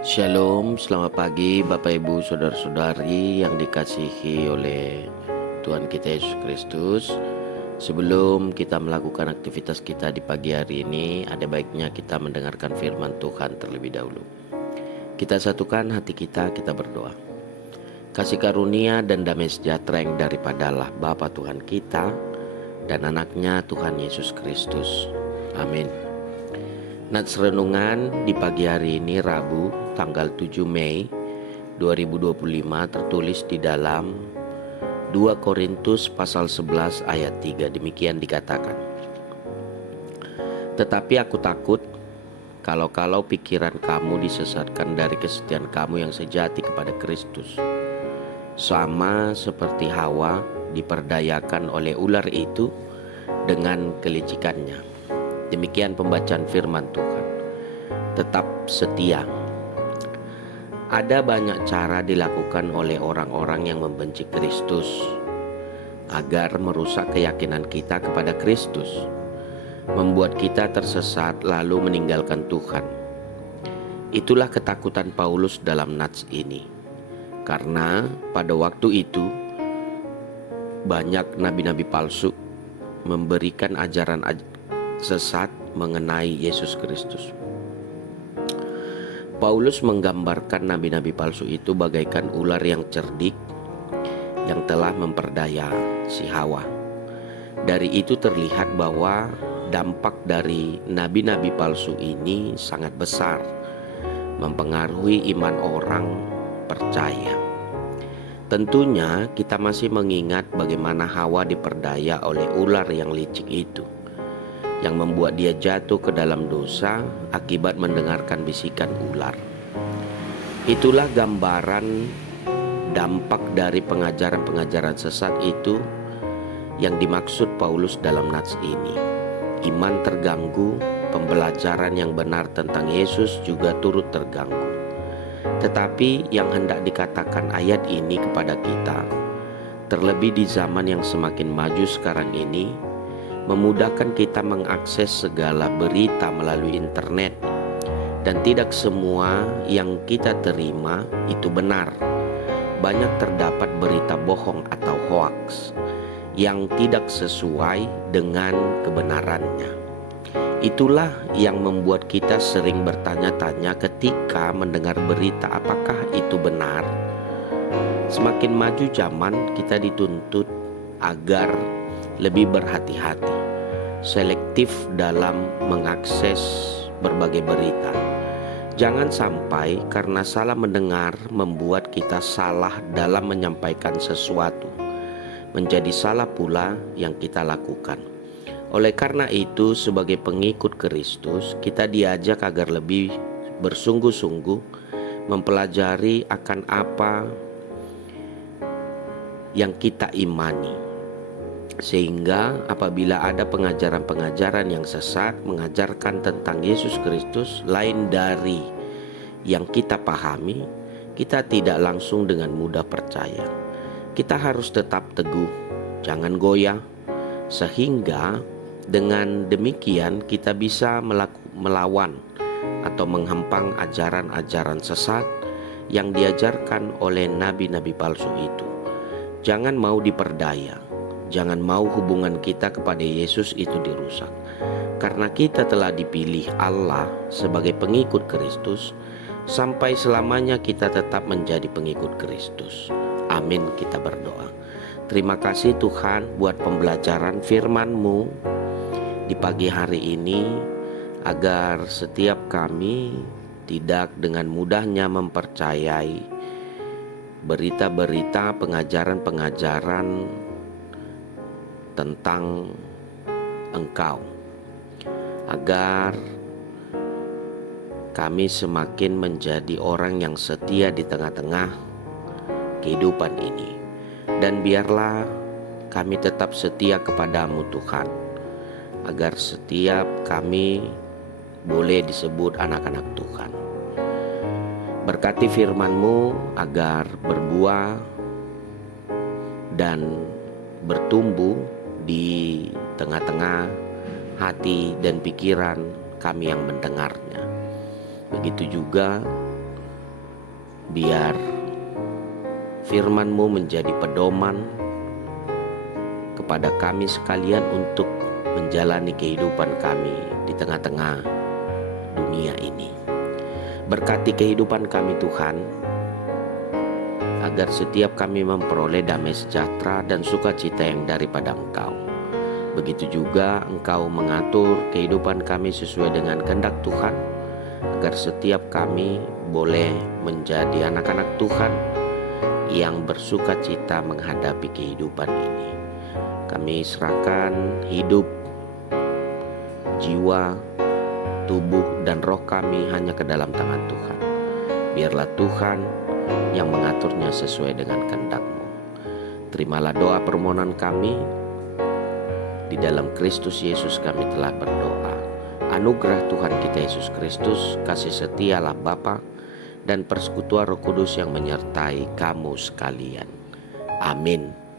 Shalom, selamat pagi Bapak Ibu Saudara-saudari yang dikasihi oleh Tuhan kita Yesus Kristus. Sebelum kita melakukan aktivitas kita di pagi hari ini, ada baiknya kita mendengarkan firman Tuhan terlebih dahulu. Kita satukan hati kita berdoa. Kasih karunia dan damai sejahtera yang daripada Allah Bapa Tuhan kita dan anaknya Tuhan Yesus Kristus. Amin. Nats renungan di pagi hari ini Rabu tanggal 7 Mei 2025 tertulis di dalam 2 Korintus pasal 11 ayat 3. Demikian dikatakan. Tetapi aku takut kalau pikiran kamu disesatkan dari kesetiaan kamu yang sejati kepada Kristus, sama seperti Hawa diperdayakan oleh ular itu dengan kelicikannya. Demikian pembacaan firman Tuhan. Tetap setia. Ada banyak cara dilakukan oleh orang-orang yang membenci Kristus agar merusak keyakinan kita kepada Kristus, membuat kita tersesat lalu meninggalkan Tuhan. Itulah ketakutan Paulus dalam nats ini. Karena pada waktu itu banyak nabi-nabi palsu memberikan ajaran sesat mengenai Yesus Kristus. Paulus menggambarkan nabi-nabi palsu itu bagaikan ular yang cerdik yang telah memperdaya si Hawa. Dari itu terlihat bahwa dampak dari nabi-nabi palsu ini sangat besar, mempengaruhi iman orang percaya. Tentunya kita masih mengingat bagaimana Hawa diperdaya oleh ular yang licik itu, yang membuat dia jatuh ke dalam dosa akibat mendengarkan bisikan ular. Itulah gambaran dampak dari pengajaran-pengajaran sesat itu yang dimaksud Paulus dalam nats ini. Iman terganggu, pembelajaran yang benar tentang Yesus juga turut terganggu. Tetapi yang hendak dikatakan ayat ini kepada kita, terlebih di zaman yang semakin maju sekarang ini, memudahkan kita mengakses segala berita melalui internet, dan tidak semua yang kita terima itu benar. Banyak terdapat berita bohong atau hoaks yang tidak sesuai dengan kebenarannya. Itulah yang membuat kita sering bertanya-tanya ketika mendengar berita apakah itu benar. Semakin maju zaman, kita dituntut agar lebih berhati-hati, selektif dalam mengakses berbagai berita. Jangan sampai karena salah mendengar membuat kita salah dalam menyampaikan sesuatu, menjadi salah pula yang kita lakukan. Oleh karena itu, sebagai pengikut Kristus, kita diajak agar lebih bersungguh-sungguh mempelajari akan apa yang kita imani, sehingga apabila ada pengajaran-pengajaran yang sesat mengajarkan tentang Yesus Kristus lain dari yang kita pahami, kita tidak langsung dengan mudah percaya. Kita harus tetap teguh, jangan goyah, sehingga dengan demikian kita bisa melawan atau menghempang ajaran-ajaran sesat yang diajarkan oleh nabi-nabi palsu itu. Jangan mau diperdaya. Jangan mau hubungan kita kepada Yesus itu dirusak. Karena kita telah dipilih Allah sebagai pengikut Kristus, sampai selamanya kita tetap menjadi pengikut Kristus. Amin, kita berdoa. Terima kasih Tuhan buat pembelajaran firman-Mu di pagi hari ini, agar setiap kami tidak dengan mudahnya mempercayai berita-berita, pengajaran-pengajaran tentang Engkau, agar kami semakin menjadi orang yang setia di tengah-tengah kehidupan ini. Dan biarlah kami tetap setia kepadamu Tuhan, agar setiap kami boleh disebut anak-anak Tuhan. Berkati firman-Mu agar berbuah dan bertumbuh di tengah-tengah hati dan pikiran kami yang mendengarnya. Begitu juga Biar firman-Mu menjadi pedoman kepada kami sekalian untuk menjalani kehidupan kami di tengah-tengah dunia ini. Berkati kehidupan kami Tuhan, agar setiap kami memperoleh damai sejahtera dan sukacita yang daripada Engkau. Begitu juga Engkau mengatur kehidupan kami sesuai dengan kehendak Tuhan, agar setiap kami boleh menjadi anak-anak Tuhan yang bersukacita menghadapi kehidupan ini. Kami serahkan hidup, jiwa, tubuh, dan roh kami hanya ke dalam tangan Tuhan. Biarlah Tuhan yang mengaturnya sesuai dengan kehendak-Mu. Terimalah doa permohonan kami. Di dalam Kristus Yesus kami telah berdoa. Anugerah Tuhan kita Yesus Kristus, kasih setia Allah Bapa, dan persekutuan Roh Kudus yang menyertai kamu sekalian. Amin.